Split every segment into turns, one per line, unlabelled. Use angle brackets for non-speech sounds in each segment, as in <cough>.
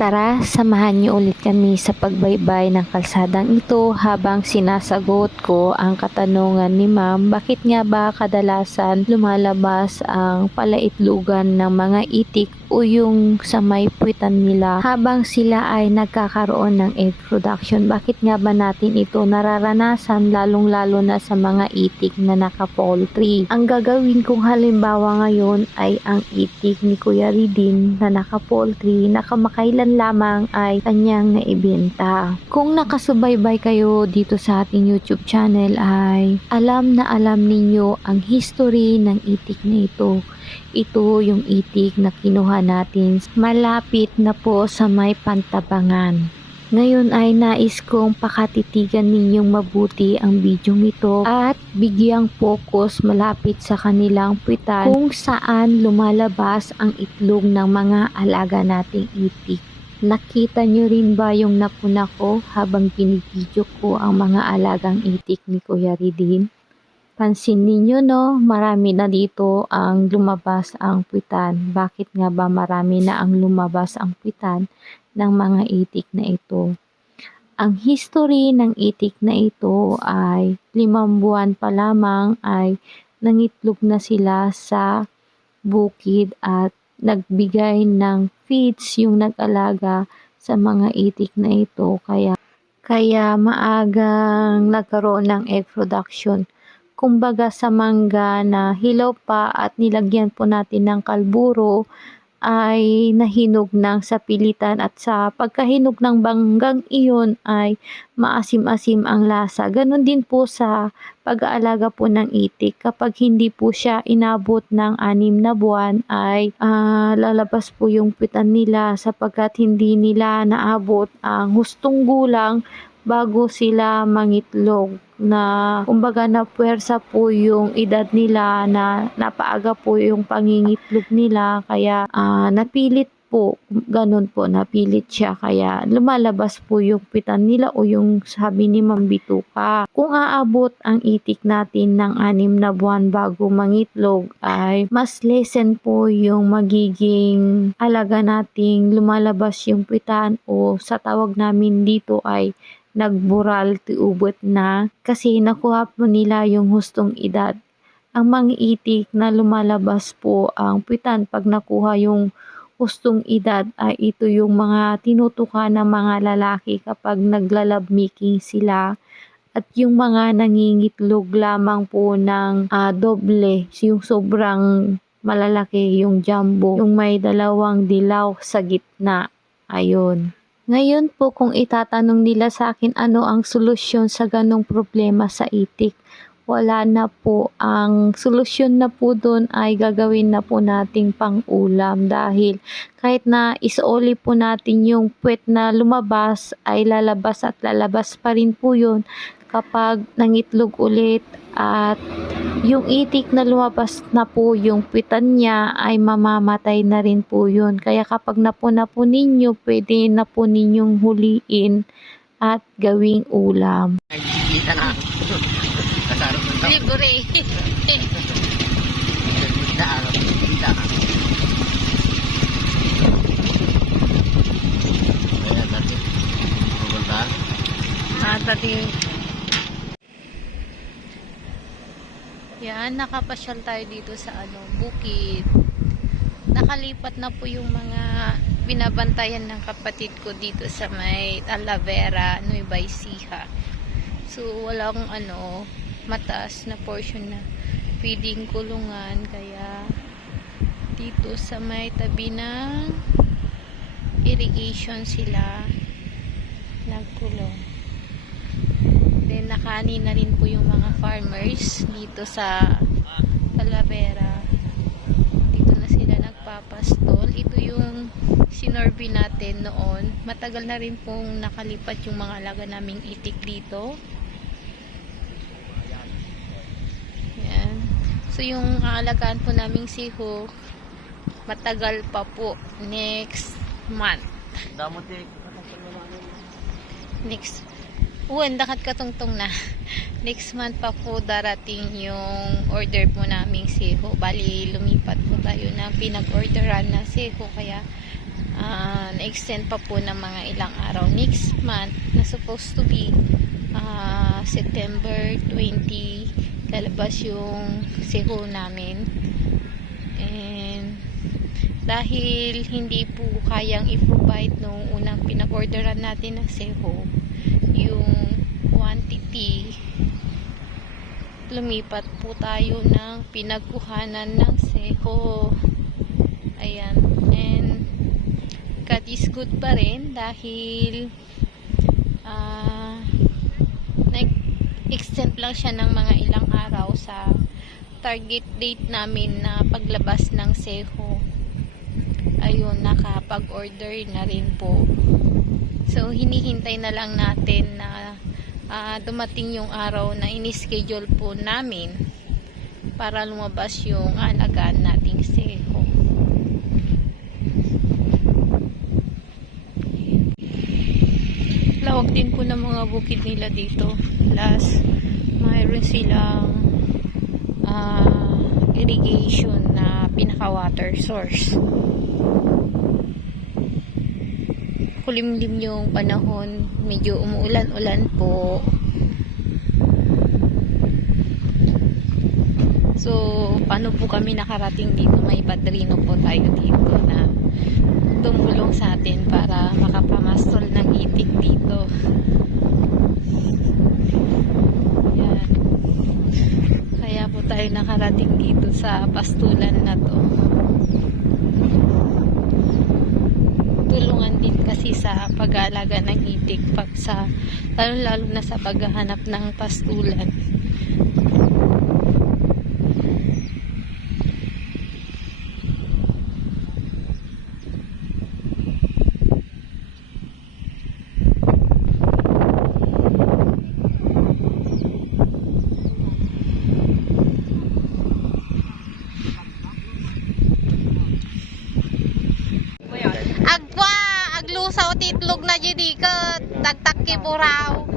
Tara, samahan niyo ulit kami sa pagbaybay ng kalsadang ito habang sinasagot ko ang katanungan ni ma'am bakit nga ba kadalasan lumalabas ang palaitlugan ng mga itik o yung sa may puwitan nila habang sila ay nagkakaroon ng egg production. Bakit nga ba natin ito nararanasan lalong lalo na sa mga itik na naka-poultry? Ang gagawin kong halimbawa ngayon ay ang itik ni Kuya Ridin na naka-poultry na kamakailan lamang ay kanyang naibenta. Kung nakasubaybay kayo dito sa ating YouTube channel ay alam na alam ninyo ang history ng itik na ito. Ito yung itik na kinuha natin malapit na po sa may pantabangan. Ngayon ay nais kong pakatitigan ninyong mabuti ang bidyong ito at bigyang focus malapit sa kanilang puwitan kung saan lumalabas ang itlog ng mga alaga nating itik. Nakita nyo rin ba yung napuna ko habang binibidyo ko ang mga alagang itik ni Kuya Ridin? Pansin ninyo no, marami na dito ang lumabas ang puwitan. Bakit nga ba marami na ang lumabas ang puwitan ng mga itik na ito? Ang history ng itik na ito ay limang buwan pa lamang ay nangitlog na sila sa bukid at nagbigay ng feeds yung nag-alaga sa mga itik na ito kaya kaya maagang nagkaroon ng egg production kumbaga sa mangga na hilaw pa at nilagyan po natin ng kalburo ay nahinog ng sa pilitan at sa pagkahinog ng banggang iyon ay maasim-asim ang lasa. Ganon din po sa pag-aalaga po ng itik. Kapag hindi po siya inabot ng anim na buwan ay ah, lalabas po yung pitan nila sapagkat hindi nila naabot ang hustong gulang bago sila mangitlog na kumbaga na puwersa po yung edad nila na napaaga po yung pangingitlog nila. Kaya ah, napilit po ganun po napilit siya. Kaya lumalabas po yung pitan nila o yung sabi ni Ma'am Bituka. Kung aabot ang itik natin ng anim na buwan bago mangitlog ay mas lesen po yung magiging alaga nating lumalabas yung pitan o sa tawag namin dito ay nagbural tiubot na kasi nakuha po nila yung hustong edad. Ang mga itik na lumalabas po ang pitan pag nakuha yung hustong edad ay ito yung mga tinutuka ng mga lalaki kapag naglalab making sila at yung mga nangingitlog lamang po ng ah, doble, yung sobrang malalaki, yung jumbo, yung may dalawang dilaw sa gitna. Ayun. Ngayon po kung itatanong nila sa akin ano ang solusyon sa ganong problema sa itik, wala na po. Ang solusyon na po doon ay gagawin na po nating pang-ulam dahil kahit na isoli po natin yung puwet na lumabas ay lalabas at lalabas pa rin po yun kapag nangitlog ulit at yung itik na lumabas na po yung pitan niya ay mamamatay na rin po yun. Kaya kapag napuna po ninyo, pwede na po ninyong huliin at gawing ulam.
Kita na. Kasarap ng tao.
Libre.
Kita, ano, kita. Ayan, natin. Pupunta.
Yan, nakapasyal tayo dito sa ano, bukid. Nakalipat na po yung mga binabantayan ng kapatid ko dito sa may Talavera, Nueva Ecija. So, walang ano, mataas na portion na feeding kulungan. Kaya, dito sa may tabi ng irrigation sila nagkulong. Then, nakani na rin po yung mga farmers dito sa Talavera. Dito na sila nagpapastol. Ito yung sinorbi natin noon. Matagal na rin pong nakalipat yung mga alaga naming itik dito. Yan. So, yung aalagaan po naming siho, matagal pa po. Next month.
Eh.
next Uwan, dakat katungtong na. <laughs> Next month pa po darating yung order po naming seho. Bali, lumipat po tayo na pinag-orderan na seho. Kaya, ah,
na-extend pa po ng mga ilang araw. Next month, na supposed to be ah, September 20, lalabas yung seho namin. And dahil hindi po kayang i-provide nung unang pinag-orderan natin na seho, yung quantity, lumipat po tayo ng pinagkuhanan ng seho. Ayan. And God is good pa rin dahil ah nag-extend lang siya ng mga ilang araw sa target date namin na paglabas ng seho. Ayun, nakapag-order na rin po. So, hinihintay na lang natin na ah, dumating yung araw na in-schedule po namin para lumabas yung alagaan nating seho. Lawak din po ng mga bukid nila dito. Plus, mayroon silang ah, irrigation na pinaka-water source. Kulimlim yung panahon. Medyo umuulan-ulan po. So, paano po kami nakarating dito? May padrino po tayo dito na tumulong sa atin para makapamastol ng itik dito. Yan. Kaya po tayo nakarating dito sa pastulan na to. Tulungan din kasi sa pag-aalaga ng itik pag sa lalo lalo na sa paghahanap ng pastulan. Tiburão.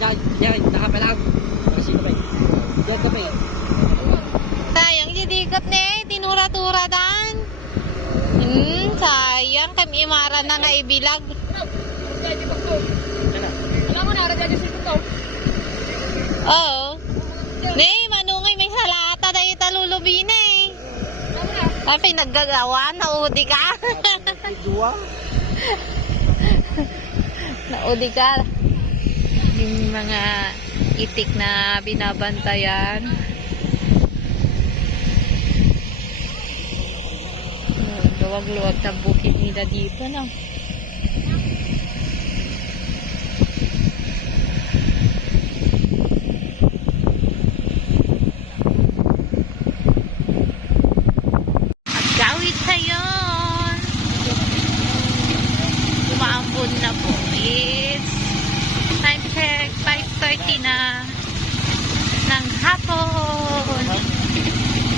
Diyan, diyan, nakapalag. Kasi ko ba? Diyan ka ba?
Sayang di dikot ni tinura-tura dan. Hmm, sayang kami imara na nga ibilag.
Alam mo na, radyo sa ito.
Oo. Nay, manungay may salata dahil talulubi na eh. Tapi naggagawa, naudi ka. Naudi <laughs> ka. Yung mga itik na binabantayan. Luwag-luwag na bukid nila dito, no? At gawid sayon! Umaambon na po. It's time check, 5.30 na ng hapon.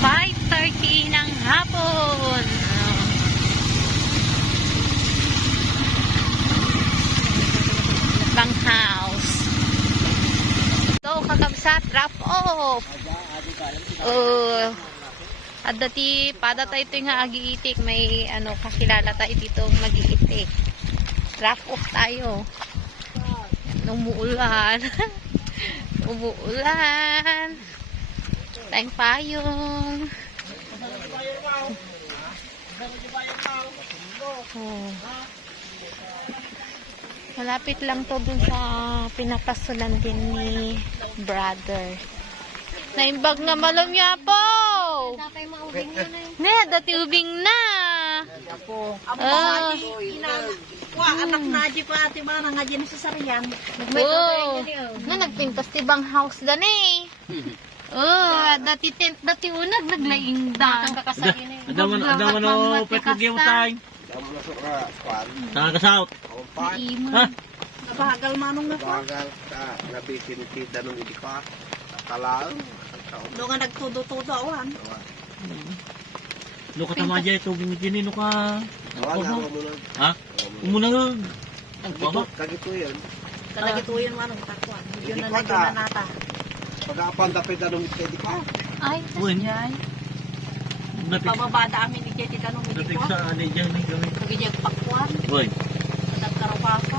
5.30 ng hapon. Bang house. So, kakabsat, off. Oh, at dati, pada tayo ito nga agiitik, may ano, kakilala tayo dito magiitik. Drop off tayo. Umuulan. Umuulan. <laughs> Tayong payong. Oh. Malapit lang to dun sa pinapasulan din ni brother. Naimbag na malom niya po.
Tatay maubing yun eh.
Ne, dati ubing na.
Apo.
Ah.
Wa, anak na di pa ati ba nga dyan sa sariyan.
Oh. Na nagpintas tibang house dan eh. <laughs>
Oh, dati tent, dati unag, naglaing da. Ang kakasali na yun.
Ada man ada man o pet mo tay.
Damo na sa ka, kwan. Kumpan.
Ha?
Nabahagal manong na
Bagal ka, nabitin kita nung hindi ka. Kalaan.
Doon nga nagtudo-tudo awan.
Lo ka tama jay tubig ni kini no ka.
Awan.
Ha? Umuna nga. Baba.
Kagito yun.
Kalagituyan manong takwan. Yun na
ka.
na nata.
Pag-apan dapit na nung hindi ka.
Ay,
Uy.
yan.
Napik
Pababada amin ni Jetty tanong ni
napik
Kwa.
sa ani diyan ni kami.
Pagijag pakwan.
Boy.
Nagkarapasa.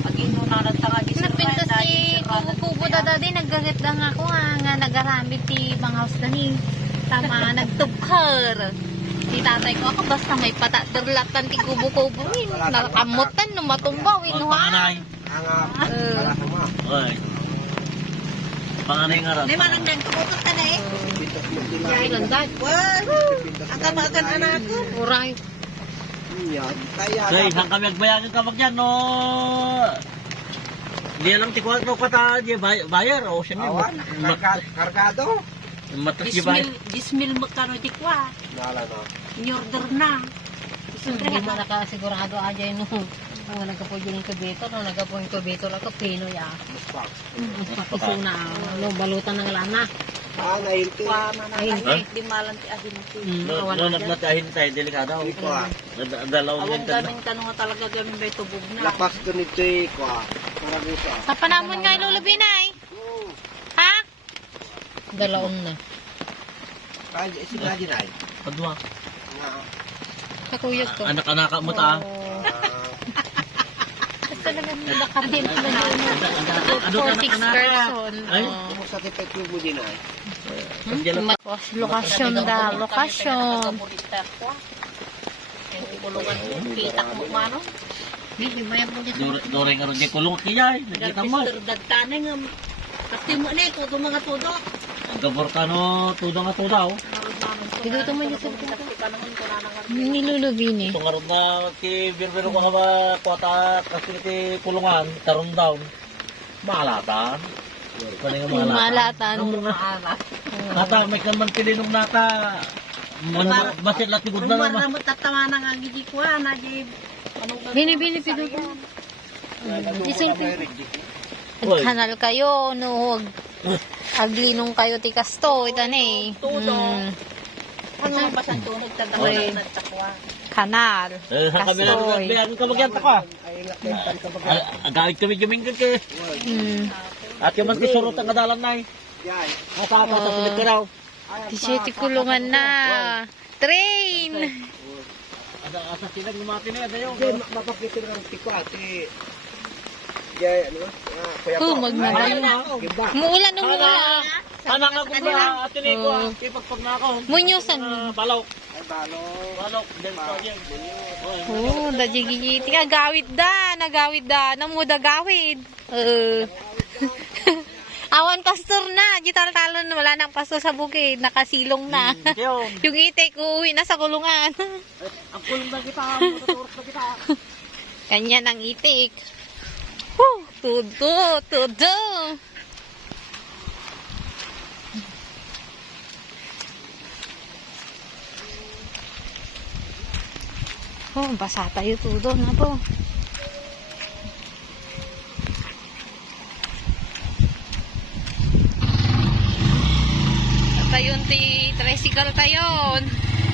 Pag ino na nagtanga di sir.
Napinta kubo-kubo da dadi naggagat da nga ako nga nga nagaramit ti mga house dani. Tama <laughs> nagtubkar. Ti tatay ko ako basta may pataderlatan ti kubo-kubo in. Nakamutan no matumbaw in
Ang
ha.
panganay.
Ma.
Oy. Panganay nga ron.
Di man ang dan kumutot ka na eh. Ay, landag. Wow! Ang kamakan anak ko.
Uray.
Yan. Kaya.
Day, saan kami agbayagan ka magyan no? Di alam ti kwatro kata di bay- bayar o siya
Awan.
ni
Karga- Kargado.
matras di bay.
Dismil, dismil mo ka no di kwa.
Nala na.
Ni-order na.
Hindi mo nakasigurado aja no. Ang nagkapoy yung incubator, no nagkapoy yung incubator ako Pinoy ah.
Muspak.
Iso na no balutan ng lana.
Ah, nahilti.
Kwa man
Ay,
ang
hindi.
di malan ti ahin ti.
Mm,
No, no nagmatahin tayo delikado.
Hindi ko ah.
Dad- Dalaw
Awang
din tan.
gamin ka nga talaga gamin ba tubog na.
Lakas ko nito eh. Kwa. Para dito.
Sa panamon nga lulubinay. Ha? Dalaon na.
Kaya sila din ay.
Padwa.
Nga.
Kakuyog ko.
Anak-anak mo ta.
ah,
Basta naman nakarin na
Ano
for
ka
six
anak?
person.
Ay.
Oh.
Ti Petro mo din ay?
Lokasyon da, lokasyon.
Kita mo mano.
Hindi, may mo dito.
Dore nga di kulong kiyay. Nakita mo.
Mr. Dagtane nga. Kasi mo na ito, mga tudo.
Ang gabor ka no, tudong nga.
Dito ito mo dito.
Ko na nga.
Nilulubin eh.
Ito nga ron na ki birbiro ko nga ba kwata kasi ti kulungan, tarong malatan. Malatan. Ang mga Nata, may kaman kilinong nata. Man, basit lati gud na naman.
wala mo tatama na nga gidi ko, na di.
Binibili pido ko. Isulpi.
Hoy.
Kanal kayo, no. Aglinong kayo ti kasto, ito na eh. Mm,
Ano ba sa tunog, tatama
Uy.
na nagtakwa.
kanal.
Eh,
Kastoy.
ng biyagan ka
lakitan ka ba?
Ah, Agawid kami gaming ka
Mm.
At yung man kisurot ang kadalan na eh. At ako sa ka daw.
T-shirt kulungan na. Train!
Ada asa sila lumati na adayo.
Hindi, mapapitin ng tiko ate. Jay, ano ba? Ah,
Oh.
Ay, Iba.
Muulan ng mula.
Anak ako ba atini ko ah. Ipagpag na ako.
Munyosan.
Ah, Balok.
Balo.
Balok. Yan.
Oh, dajigigiti ka. Gawid da. Nagawid da. Namuda gawid. Uh. <laughs> Awan pastor na. Gital talon wala nang pastor sa bukid. Nakasilong na.
Yun. <laughs>
Yung itik uwi na sa kulungan. <laughs>
Ang kulong na kita. Matuturot na kita.
Kanya ng itik. Whew, tudo, tudo. Oh, basa tayo tudo na po. Tayon ti tricycle tayon.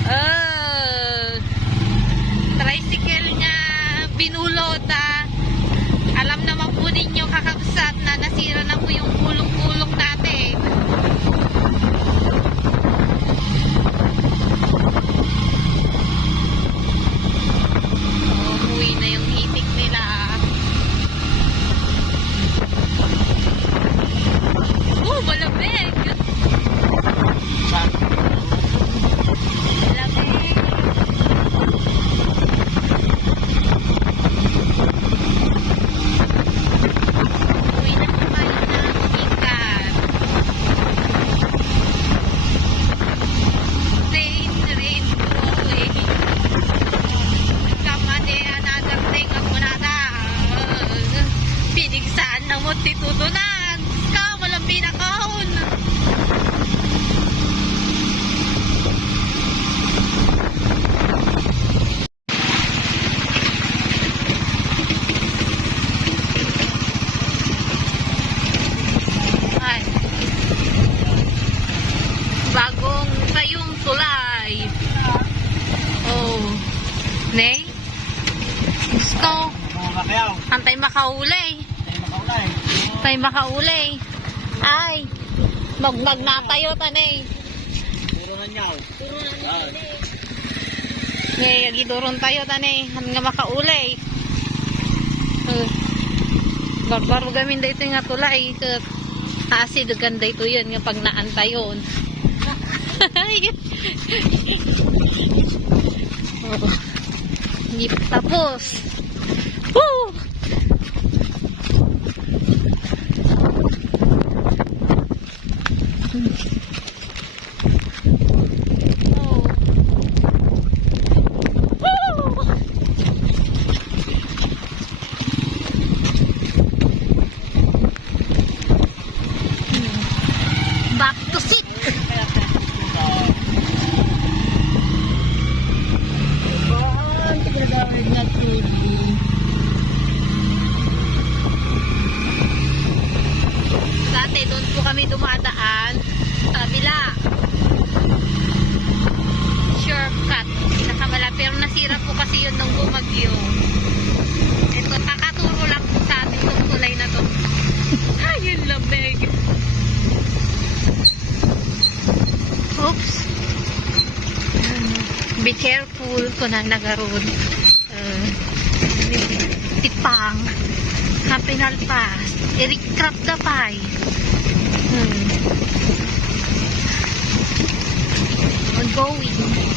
Oh. Tricycle niya binulot ah. Alam naman po ninyo kakabsat na nasira na po yung kulong-kulong Antay makauli.
Tayo makaulay.
Antay makauli. Ay, magmag na tayo tanay.
Puro na niyaw. Yan.
Ngay, giduron tayo tanay. Han nga makauli. Uh, barbaro gamin dito nga tulay. Kat, asid ganda ito yun nga pag naantay yun. <laughs> oh. Hindi tapos. Woo! Oh. Woo! Back to sick. Dati doon po kami dumadaan sa kabila. Shortcut. Pinakamala. Pero nasira po kasi yun nung bumagyo. Ito, kakaturo lang po sa atin itong tulay na to. Ay, yun lamig. Oops. Be careful kung nang nagaroon. Uh, tipang. Kapinal pass. Eric Crap da pay. Hmm. Ongoing.